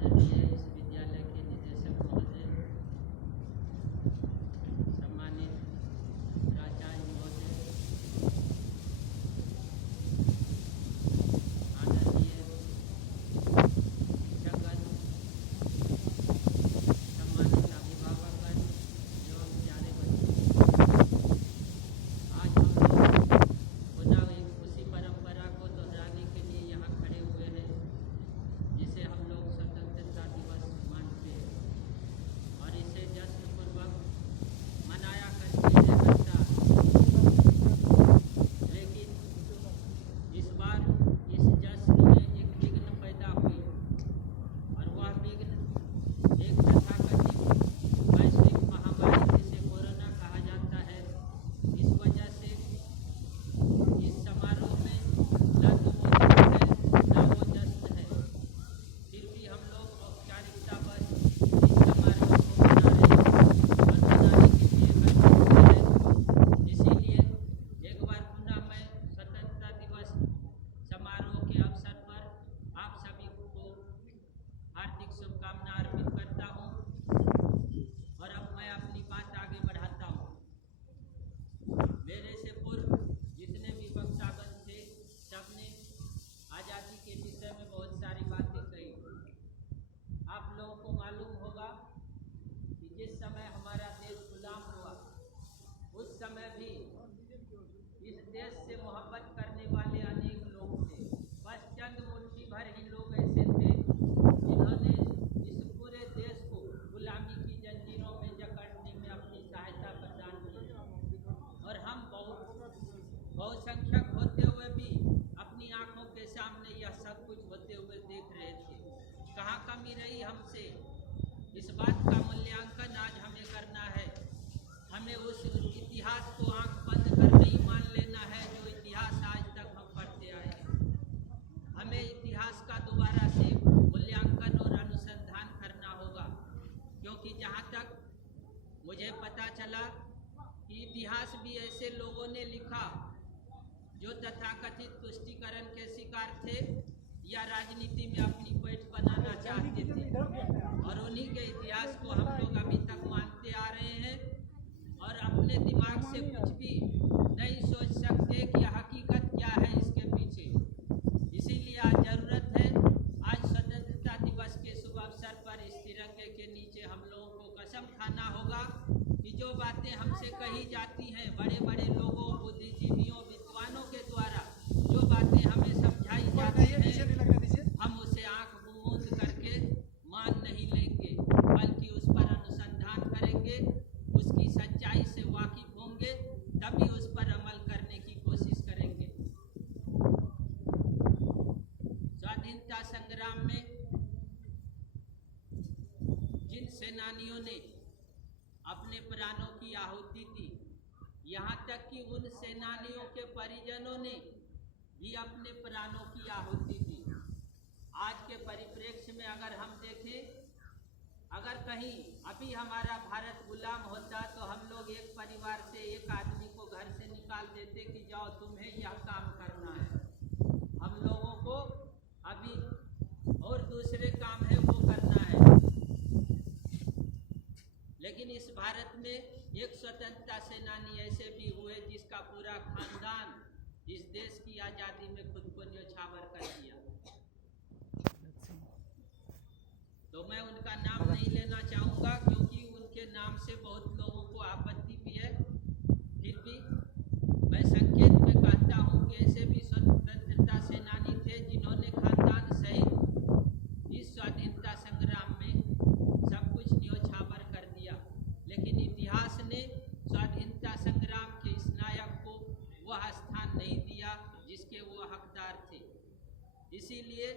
आदरणीय इस विद्यालय के निदेशक महोदय, सम्मानित प्राचार्य महोदय, आदरणीय शिक्षकगण, सम्मानित अभिभावकगण एवं प्यारे बच्चों, आज हम लोग पुनः एक उसी परंपरा को दोहराने के लिए यहाँ खड़े हुए हैं जिसे हम लोग स्वतंत्रता दिवस मानते हैं और इसे जश्नपूर्वक मनाया करते हैं हमेशा। लेकिन इस बार इस जश्न में एक विघ्न पैदा हुई और वह विघ्न एक तथाकथित वैश्विक महामारी जिसे कोरोना कहा जाता है, इस वजह से इस समारोह में न तो वो जश्न है न वो जश्न है। फिर भी हम लोग औपचारिकता बस इस समारोह को मना रहे हैं और मनाने के लिए एकत्रित हुए हैं। इसीलिए एक बार पुनः मैं स्वतंत्रता दिवस समारोह के अवसर पर आप सभी को हार्दिक शुभकामनाएं अर्पित करता हूं और अब मैं अपनी बात आगे बढ़ाता हूं। मेरे से पूर्व जितने भी वक्तागण थे, सबने आज़ादी के विषय में बहुत सारी बातें कही। आप लोगों को मालूम होगा कि जिस समय हमारा देश गुलाम हुआ, उस समय भी इस देश से मोहब्बत करने वाले अनेक लोग थे। बस चंद मुट्ठी भर ही लोग ऐसे थे जिन्होंने इस पूरे देश को गुलामी की जंजीरों में जकड़ने में अपनी सहायता प्रदान की और हम बहुसंख्यक होते हुए भी अपनी आंखों के सामने यह सब कुछ होते हुए देख रहे थे। कहाँ कमी रही हमसे, इस बात का मूल्यांकन आज हमें करना है। हमें उस इतिहास को आंख बंद कर नहीं मान लेना है जो इतिहास आज तक हम पढ़ते आए हैं। हमें इतिहास का दोबारा से मूल्यांकन और अनुसंधान करना होगा, क्योंकि जहाँ तक मुझे पता चला कि इतिहास भी ऐसे लोगों ने लिखा जो तथाकथित तुष्टीकरण के शिकार थे या राजनीति में अपनी पैठ बनाना चाहते थे, और उन्हीं के इतिहास को हम लोग अभी तक मानते आ रहे हैं और अपने दिमाग से कुछ भी नहीं सोच सकते कि हकीकत क्या है इसके पीछे। इसीलिए आज ज़रूरत है, आज स्वतंत्रता दिवस के शुभ अवसर पर इस तिरंगे के नीचे हम लोगों को कसम खाना होगा कि जो बातें हमसे कही जाती हैं, बड़े बड़े लोगों, बुद्धिजीवियों, विद्वानों के द्वारा जो बातें हमें समझाई जाती हैं, हम उसे आंख मूंद करके मान नहीं लेंगे, बल्कि उस पर अनुसंधान करेंगे, उसकी सच्चाई से वाकिफ होंगे, तभी उस पर अमल करने की कोशिश करेंगे। स्वाधीनता संग्राम में जिन सेनानियों ने अपने प्राणों की आहुति दी, यहाँ तक कि उन सेनानियों के परिजनों ने भी अपने प्राणों की आहुति दी। आज के परिप्रेक्ष्य में अगर हम देखें, अगर कहीं अभी हमारा भारत गुलाम होता तो हम लोग एक परिवार से एक आदमी को घर से निकाल देते कि जाओ तुम्हें यह काम करना है। हम लोगों को अभी और दूसरे काम है वो करना है। लेकिन इस भारत में एक स्वतंत्रता सेनानी ऐसे भी हुए जिसका पूरा खानदान इस देश की आज़ादी में खुद को न्योछावर कर दिया। तो मैं उनका नाम नहीं लेना चाहूँगा क्योंकि उनके नाम से बहुत लोगों को आपत्ति भी है। फिर भी मैं संकेत में कहता हूँ कि ऐसे भी स्वतंत्रता सेनानी थे जिन्होंने खानदान सहित इस स्वाधीनता संग्राम में सब कुछ न्योछावर कर दिया। लेकिन इतिहास ने स्वाधीनता संग्राम के इस नायक को वह स्थान नहीं दिया जिसके वो हकदार थे। इसीलिए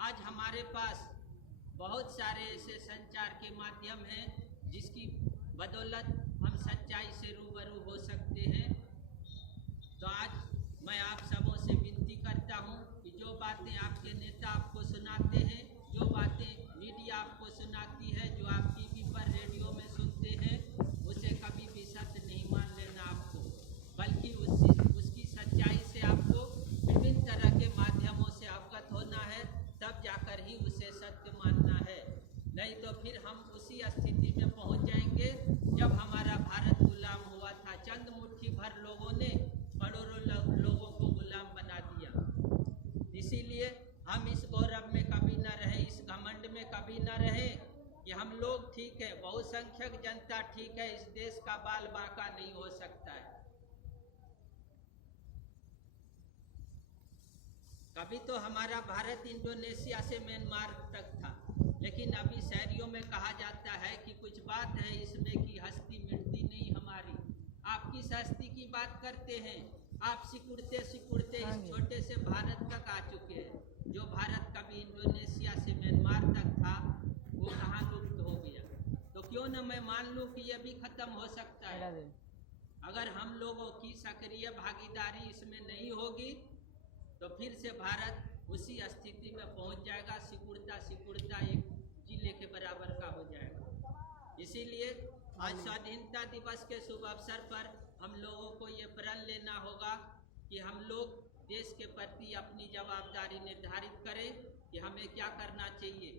आज हमारे पास बहुत सारे ऐसे संचार के माध्यम हैं जिसकी बदौलत हम सच्चाई से रूबरू हो सकते हैं। तो आज मैं आप सबों से विनती करता हूं कि जो बातें आपके नेता आपको सुनाते हैं, जो बातें मीडिया आपको सुनाती है, जो आप टीवी पर रेडियो में सुनते हैं, उसे कभी भी सत्य नहीं मान लेना आपको, बल्कि उसकी सच्चाई से आपको विभिन्न तरह के माध्यमों से अवगत होना है, तब जाकर ही उसे सत्य मानना नहीं तो फिर हम उसी स्थिति में पहुंच जाएंगे जब हमारा भारत गुलाम हुआ था। चंद मुट्ठी भर लोगों ने करोड़ों लोगों को गुलाम बना दिया। इसीलिए हम इस गौरव में कभी न रहे, इस घमंड में कभी न रहे कि हम लोग ठीक है, बहुसंख्यक जनता ठीक है, इस देश का बाल बांका नहीं हो सकता है। कभी तो हमारा भारत इंडोनेशिया से म्यांमार तक था, लेकिन अभी शहरियों में कहा जाता है कि कुछ बात है इसमें कि हस्ती मिटती नहीं हमारी। आप किस हस्ती की बात करते हैं? आप सिकुड़ते सिकुड़ते इस छोटे से भारत तक आ चुके हैं। जो भारत कभी इंडोनेशिया से म्यांमार तक था वो कहाँ लुप्त हो गया? तो क्यों न मैं मान लूँ कि ये भी खत्म हो सकता है। अगर हम लोगों की सक्रिय भागीदारी इसमें नहीं होगी तो फिर से भारत उसी स्थिति में पहुंच जाएगा, सिकुड़ता सिकुड़ता एक जिले के बराबर का हो जाएगा। इसीलिए आज स्वाधीनता दिवस के शुभ अवसर पर हम लोगों को ये प्रण लेना होगा कि हम लोग देश के प्रति अपनी जवाबदारी निर्धारित करें कि हमें क्या करना चाहिए।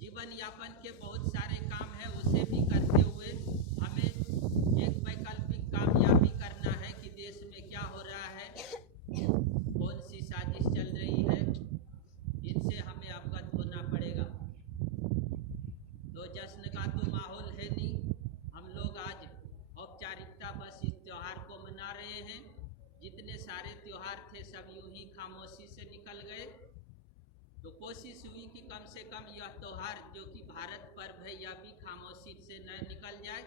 जीवन यापन के बहुत सारे काम हैं, उसे भी करते हुए हमें एक वैकल्पिक काम यह भी करना है कि देश में क्या हो रहा है, कौन सी साजिश चल रही है, इनसे हमें अवगत होना पड़ेगा। तो जश्न का तो माहौल है नहीं, हम लोग आज औपचारिकता बस इस त्यौहार को मना रहे हैं। जितने सारे त्यौहार थे सब यूं ही खामोशी से निकल गए। तो कोशिश हुई कि कम से कम यह त्यौहार जो कि भारत पर्व है यह भी खामोशी से न निकल जाए।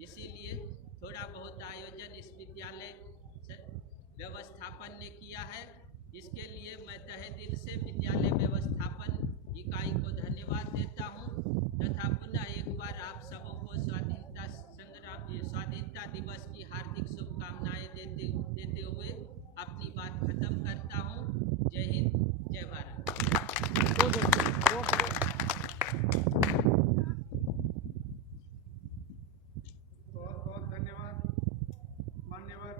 इसीलिए थोड़ा बहुत आयोजन इस विद्यालय व्यवस्थापन ने किया है। इसके लिए मैं तहे दिल से विद्यालय व्यवस्थापन इकाई को धन्यवाद देता हूं तथा पुनः एक बार आप सबों को स्वाधीनता दिवस की हार्दिक शुभकामनाएं देते हुए अपनी बात खत्म करता हूं। जय हिंद, जय भारत। बहुत बहुत धन्यवाद मान्यवर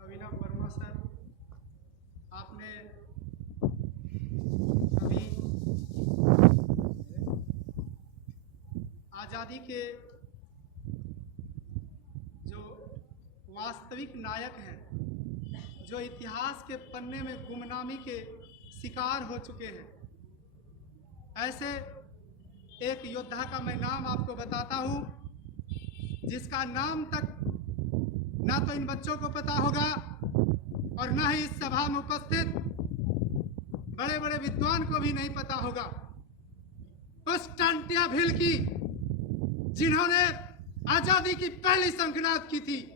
अभिनव वर्मा सर। आपने अभी आज़ादी के जो वास्तविक नायक हैं, जो इतिहास के पन्ने में गुमनामी के शिकार हो चुके हैं, ऐसे एक योद्धा का मैं नाम आपको बताता हूँ जिसका नाम तक ना तो इन बच्चों को पता होगा और ना ही इस सभा में उपस्थित बड़े बड़े विद्वान को भी नहीं पता होगा। उस टांटिया भील की जिन्होंने आजादी की पहली संगनाद की थी,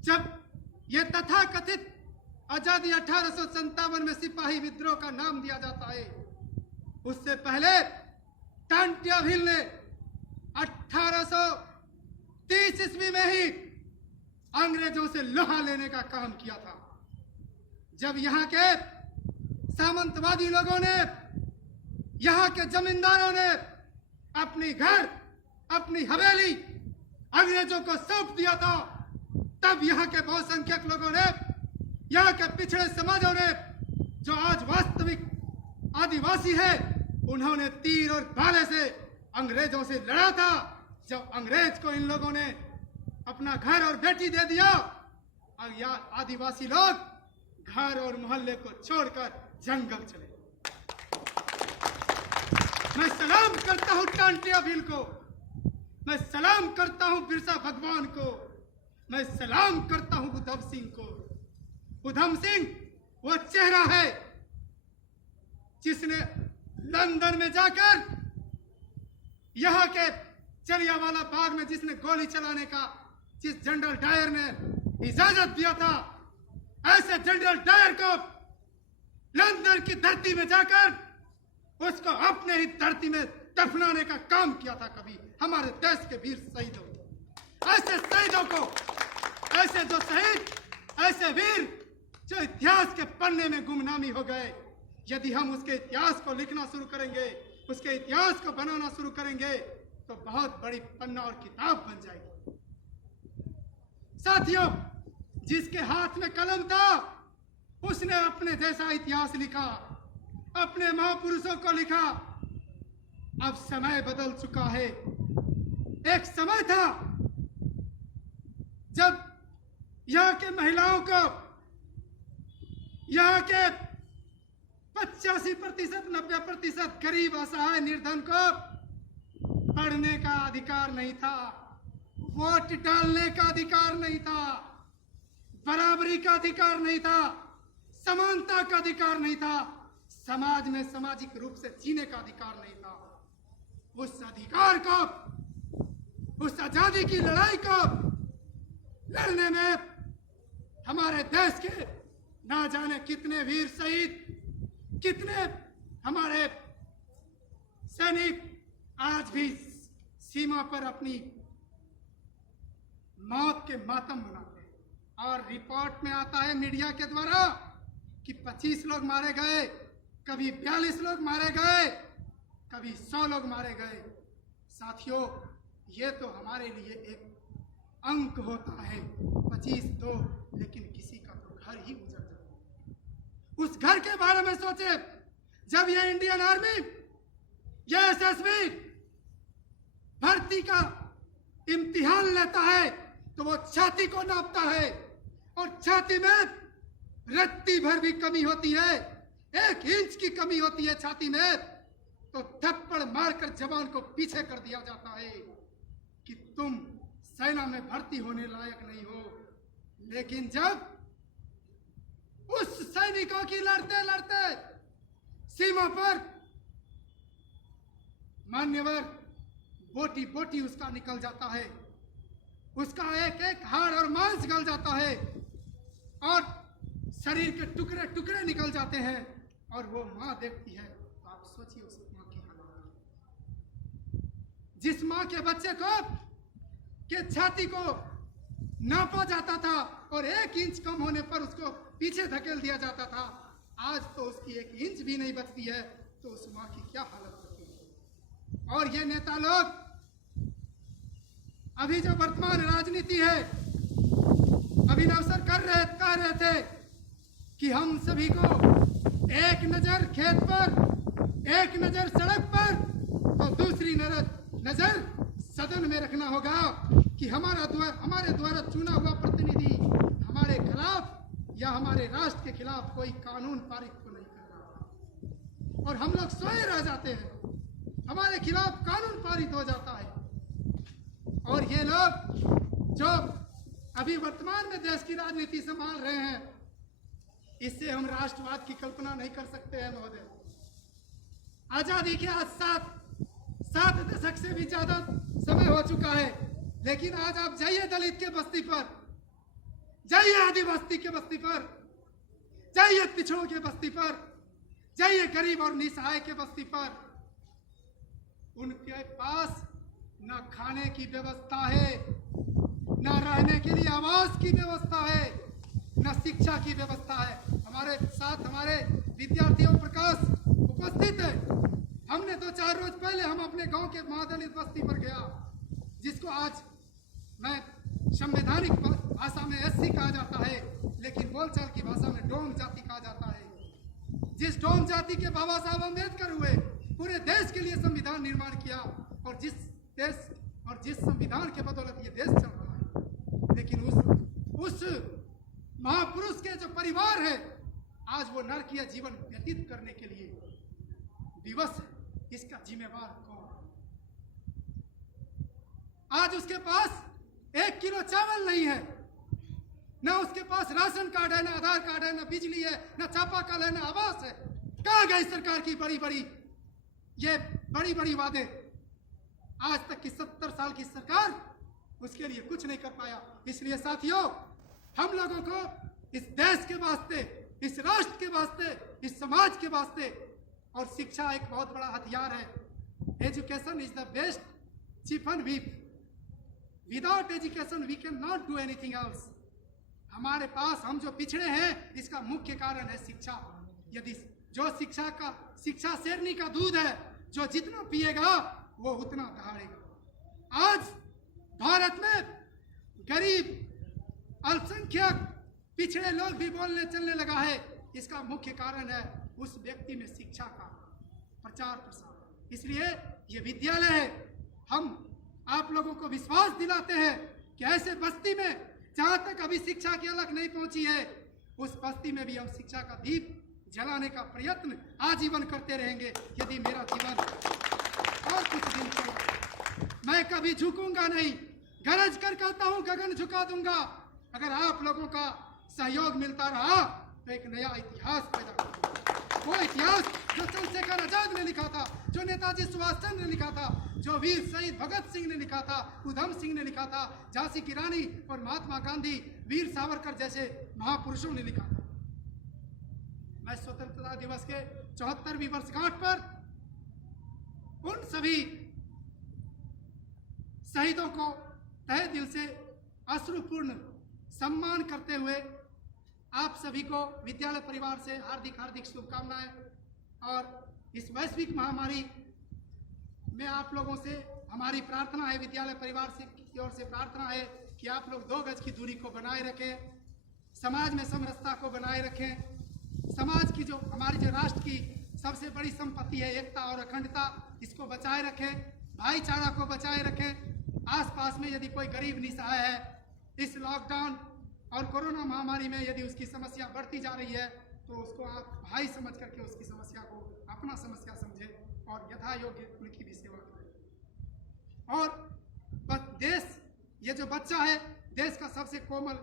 जब ये तथाकथित आजादी 1857 में सिपाही विद्रोह का नाम दिया जाता है, उससे पहले टांटिया भील ने 1830 ईस्वी में ही अंग्रेजों से लोहा लेने का काम किया था। जब यहाँ के सामंतवादी लोगों ने, यहाँ के जमींदारों ने अपनी घर, अपनी हवेली अंग्रेजों को सौंप दिया था, तब यहाँ के बहुसंख्यक लोगों ने, यहाँ के पिछड़े समाजों ने, जो आज वास्तविक आदिवासी है, उन्होंने तीर और भाले से अंग्रेजों से लड़ा था। जब अंग्रेज को इन लोगों ने अपना घर और बेटी दे दिया, और यह आदिवासी लोग घर और मोहल्ले को छोड़कर जंगल चले। मैं सलाम करता हूं टांटिया भील को, मैं सलाम करता हूं बिरसा भगवान को, मैं सलाम करता हूं उधम सिंह को। उधम सिंह वो चेहरा है जिसने लंदन में जाकर यहाँ के जलियांवाला बाग में जिसने गोली चलाने का, जिस जनरल डायर ने इजाजत दिया था, ऐसे जनरल डायर को लंदन की धरती में जाकर उसको अपने ही धरती में दफनाने का काम किया था कभी हमारे देश के वीर शहीदों। ऐसे शहीदों को, ऐसे जो शहीद, ऐसे वीर जो इतिहास के पन्ने में गुमनामी हो गए, यदि हम उसके इतिहास को लिखना शुरू करेंगे, उसके इतिहास को बनाना शुरू करेंगे, तो बहुत बड़ी पन्ना और किताब बन जाएगी। साथियों, जिसके हाथ में कलम था उसने अपने जैसा इतिहास लिखा, अपने महापुरुषों को लिखा। अब समय बदल चुका है। एक समय था जब यहाँ के महिलाओं को, यहाँ के 85%, 90% गरीब, असहाय, निर्धन को पढ़ने का अधिकार नहीं था, वोट डालने का अधिकार नहीं था, बराबरी का अधिकार नहीं था, समानता का अधिकार नहीं था, समाज में सामाजिक रूप से जीने का अधिकार नहीं था। उस अधिकार को, उस आजादी की लड़ाई को लड़ने में हमारे देश के ना जाने कितने वीर शहीद, कितने हमारे सैनिक आज भी सीमा पर अपनी मौत के मातम मनाते हैं। और रिपोर्ट में आता है मीडिया के द्वारा कि 25 लोग मारे गए, कभी 42 लोग मारे गए, कभी 100 लोग मारे गए। साथियों, ये तो हमारे लिए एक अंक होता है, 25 2, लेकिन किसी का तो घर ही उजड़ जाता है। उस घर के बारे में सोचे, जब ये इंडियन आर्मी, ये एसएसबी भर्ती का इम्तिहान लेता है तो वो छाती को नापता है, और छाती में रत्ती भर भी कमी होती है, 1 इंच की कमी होती है छाती में, तो थप्पड़ मारकर जवान को पीछे कर दिया जाता है कि तुम सेना में भर्ती होने लायक नहीं हो। लेकिन जब उस सैनिकों की लड़ते लड़ते सीमा पर मान्यवर बोटी बोटी उसका निकल जाता है, उसका एक एक हाड़ और मांस गल जाता है, और शरीर के टुकड़े टुकड़े निकल जाते हैं, और वो माँ देखती है, तो आप सोचिए उस माँ की हालत। जिस माँ के बच्चे को के छाती को नापा जाता था और 1 इंच कम होने पर उसको पीछे धकेल दिया जाता था, आज तो उसकी 1 इंच भी नहीं बचती है, तो उस माँ की क्या हालत होती है। और ये नेता लोग अभी जो वर्तमान राजनीति है, अभिनव सर कह रहे थे कि हम सभी को एक नजर खेत पर, एक नजर सड़क पर, तो दूसरी नजर सदन में रखना होगा कि हमारे द्वारा चुना हुआ प्रतिनिधि हमारे खिलाफ या हमारे राष्ट्र के खिलाफ कोई कानून पारित तो नहीं कर रहा, और हम लोग सोए रह जाते हैं, हमारे खिलाफ कानून पारित हो जाता है। और ये लोग जो अभी वर्तमान में देश की राजनीति संभाल रहे हैं, इससे हम राष्ट्रवाद की कल्पना नहीं कर सकते हैं महोदय। आजादी के आज 7 दशक से भी ज्यादा समय हो चुका है, लेकिन आज आप जाइए दलित के बस्ती पर, जाइए आदिवासी के बस्ती पर, जाइए पिछड़ों के बस्ती पर, जाइए गरीब और निसहाय के बस्ती पर, उनके पास न खाने की व्यवस्था है, न रहने के लिए आवास की व्यवस्था है, न शिक्षा की व्यवस्था है। हमारे साथ हमारे विद्यार्थियों प्रकाश उपस्थित है। हमने 2-4 रोज पहले हम अपने गांव के महादलित बस्ती पर गया, जिसको आज मैं संवैधानिक भाषा में एससी कहा जाता है, लेकिन बोलचाल की भाषा में डोम जाति कहा जाता है। जिस डोम जाति के बाबा साहब अम्बेडकर हुए, पूरे देश के लिए संविधान निर्माण किया, और जिस संविधान के बदौलत ये देश चल रहा है, लेकिन उस महापुरुष के जो परिवार है, आज वो नरकीय जीवन व्यतीत करने के लिए विवश है। इसका जिम्मेवार कौन? आज उसके पास 1 किलो चावल नहीं है, ना उसके पास राशन कार्ड है, ना आधार कार्ड है, ना बिजली है, ना चापाकल है, ना आवास है। कहाँ गई सरकार की बड़ी बड़ी वादे? आज तक की 70 साल की सरकार उसके लिए कुछ नहीं कर पाया। इसलिए साथियों, हम लोगों को इस देश के वास्ते, इस राष्ट्र के वास्ते, इस समाज के वास्ते, और शिक्षा एक बहुत बड़ा हथियार है। Education is the best chiffon whip. Without education we can not do anything else. हमारे पास, हम जो पिछड़े हैं, इसका मुख्य कारण है शिक्षा। यदि जो शिक्षा शेरनी का दूध है, जो जितना पिएगा वो उतना दहाड़ेगा। आज भारत में गरीब, अल्पसंख्यक, पिछड़े लोग भी बोलने चलने लगा है। इसका मुख्य कारण है उस व्यक्ति में शिक्षा का प्रचार प्रसार। इसलिए ये विद्यालय है। हम आप लोगों को विश्वास दिलाते हैं कि ऐसे बस्ती में जहां तक अभी शिक्षा की अलख नहीं पहुंची है, उस बस्ती में भी हम शिक्षा का दीप जलाने का प्रयत्न आजीवन करते रहेंगे। यदि मेरा जीवन और कुछ दिन चला, मैं कभी झुकूंगा नहीं। गरज कर कहता हूं, गगन झुका दूंगा। अगर आप लोगों का सहयोग मिलता रहा तो एक नया इतिहास पैदा करूंगा। वो इतिहास जो चंद्रशेखर आजाद ने लिखा था, जो नेताजी सुभाष चंद्र ने लिखा था, जो वीर शहीद भगत सिंह ने लिखा था, उधम सिंह ने लिखा था, झांसी की रानी और महात्मा गांधी, वीर सावरकर जैसे महापुरुषों ने लिखा था। मैं स्वतंत्रता दिवस के 74वीं वर्षगांठ पर उन सभी शहीदों को तहे दिल से अश्रुपूर्ण सम्मान करते हुए आप सभी को विद्यालय परिवार से हार्दिक हार्दिक शुभकामनाएं। और इस वैश्विक महामारी में आप लोगों से हमारी प्रार्थना है, विद्यालय परिवार से की ओर से प्रार्थना है कि आप लोग 2 गज की दूरी को बनाए रखें, समाज में समरसता को बनाए रखें। समाज की जो हमारी जो राष्ट्र की सबसे बड़ी संपत्ति है एकता और अखंडता, इसको बचाए रखें, भाईचारा को बचाए रखें। आसपास में यदि कोई गरीब निसहाय है, इस लॉकडाउन और कोरोना महामारी में यदि उसकी समस्या बढ़ती जा रही है, तो उसको आप भाई समझ करके उसकी समस्या को अपना समस्या समझें और यथा योग्य उनकी भी सेवा करें। और देश, ये जो बच्चा है देश का सबसे कोमल,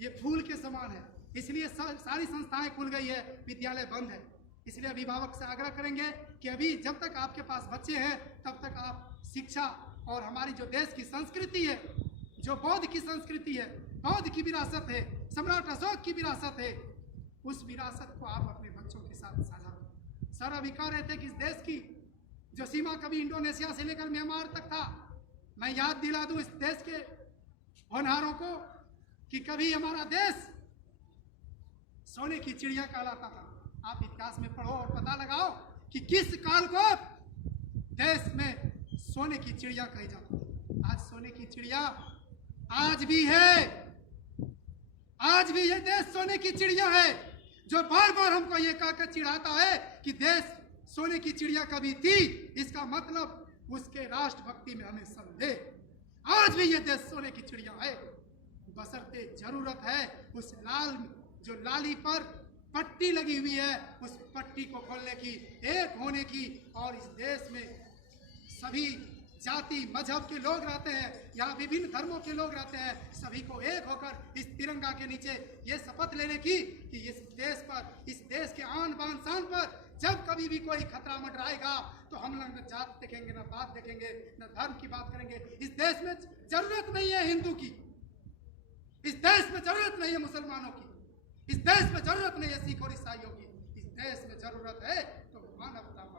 ये फूल के समान है, इसलिए सारी संस्थाएं खुल गई है, विद्यालय बंद है। इसलिए अभिभावक से आग्रह करेंगे कि अभी जब तक आपके पास बच्चे हैं तब तक आप शिक्षा और हमारी जो देश की संस्कृति है, जो बौद्ध की संस्कृति है, बौद्ध की विरासत है, सम्राट अशोक की विरासत है, उस विरासत को आप अपने बच्चों के साथ साझा करें। सर अभी कह रहे थे कि इस देश की जो सीमा कभी इंडोनेशिया से लेकर म्यांमार तक था, मैं याद दिला दूं इस देश के होनहारों को कि कभी हमारा देश सोने की चिड़िया कहलाता था। आप इतिहास में पढ़ो और पता लगाओ कि किस काल को देश में सोने की चिड़िया कही जाती है। आज सोने की चिड़िया आज भी है, आज भी यह देश सोने की चिड़िया है। जो बार बार हमको ये कहकर चिढ़ाता है कि देश सोने की चिड़िया कभी थी, इसका मतलब उसके राष्ट्रभक्ति में हमें संदेह। आज भी यह देश सोने की चिड़िया है, बशर्ते जरूरत है उस जो लाली पर पट्टी लगी हुई है, उस पट्टी को खोलने की, एक होने की। और इस देश में सभी जाति मजहब के लोग रहते हैं, यहाँ विभिन्न धर्मों के लोग रहते हैं, सभी को एक होकर इस तिरंगा के नीचे ये शपथ लेने की कि इस देश पर, इस देश के आन बान शान पर जब कभी भी कोई खतरा मंडराएगा तो हम लोग न जात देखेंगे, न बात देखेंगे, न धर्म की बात करेंगे। इस देश में जरूरत नहीं है हिंदू की, इस देश में जरूरत नहीं है मुसलमानों की, इस देश में जरूरत नहीं है सिख और ईसाइयों की, इस देश में जरूरत है तो मानवतावादी।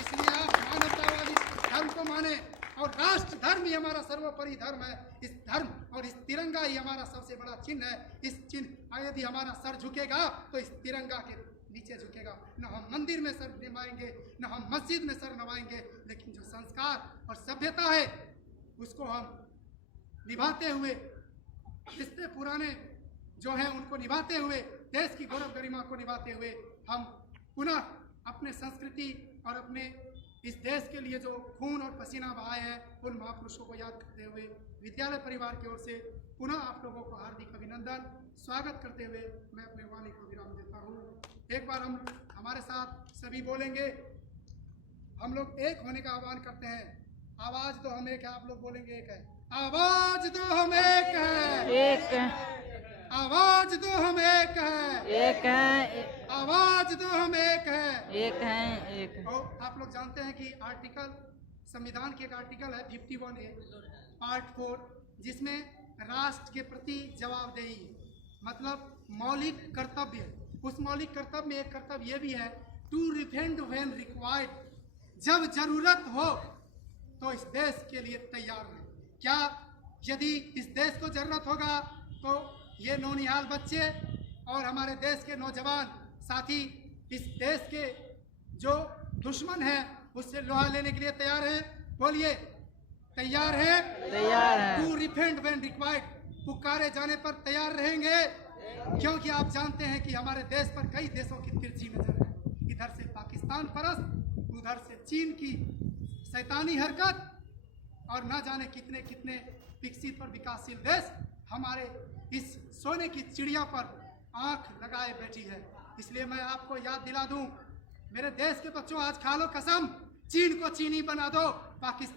इसलिए आप मानवतावादी धर्म को माने और राष्ट्र धर्म ही हमारा सर्वोपरि धर्म है। इस धर्म और इस तिरंगा ही हमारा सबसे बड़ा चिन्ह है। इस चिन्ह यदि हमारा सर झुकेगा तो इस तिरंगा के नीचे झुकेगा। न हम मंदिर में सर नवाएंगे, न हम मस्जिद में सर नवाएंगे, लेकिन जो संस्कार और सभ्यता है उसको हम निभाते हुए, इससे पुराने जो है उनको निभाते हुए, देश की गौरव गरिमा को निभाते हुए हम पुनः अपने संस्कृति और अपने इस देश के लिए जो खून और पसीना बहाए हैं उन महापुरुषों को याद करते हुए विद्यालय परिवार की ओर से पुनः आप लोगों को हार्दिक अभिनंदन, स्वागत करते हुए मैं अपने वाणी को विराम देता हूँ। एक बार हम हमारे साथ सभी बोलेंगे, हम लोग एक होने का आह्वान करते हैं। आवाज दो हम एक है, आप लोग बोलेंगे एक है। आवाज दो हम एक है, एक है। आवाज दो हम एक है, एक है। आवाज दो हम एक है, एक है। एक और आप लोग जानते हैं कि आर्टिकल, संविधान की एक आर्टिकल है 51A पार्ट 4, जिसमें राष्ट्र के प्रति जवाबदेही, मतलब मौलिक कर्तव्य। उस मौलिक कर्तव्य में एक कर्तव्य ये भी है, टू डिफेंड व्हेन रिक्वायर्ड, जब जरूरत हो तो इस देश के लिए तैयार है। क्या यदि इस देश को जरूरत होगा तो ये नौनिहाल बच्चे और हमारे देश के नौजवान साथी इस देश के जो दुश्मन है उससे लोहा लेने के लिए तैयार है? बोलिए, तैयार है? तैयार है। टू डिफेंड व्हेन रिक्वायर्ड, पुकारे जाने पर तैयार रहेंगे, क्योंकि आप जानते हैं कि हमारे देश पर कई देशों की तिरछी नजर है। इधर से पाकिस्तान परस्त उधर से चीन की शैतानी हरकत और ना जाने कितने कितने विकसित और विकासशील देश हमारे इस सोने की चिड़िया पर आंख लगाए बैठी है। इसलिए मैं आपको याद दिला दूं, मेरे देश के बच्चों, आज खा लो कसम, चीन को चीनी बना दो, पाकिस्तान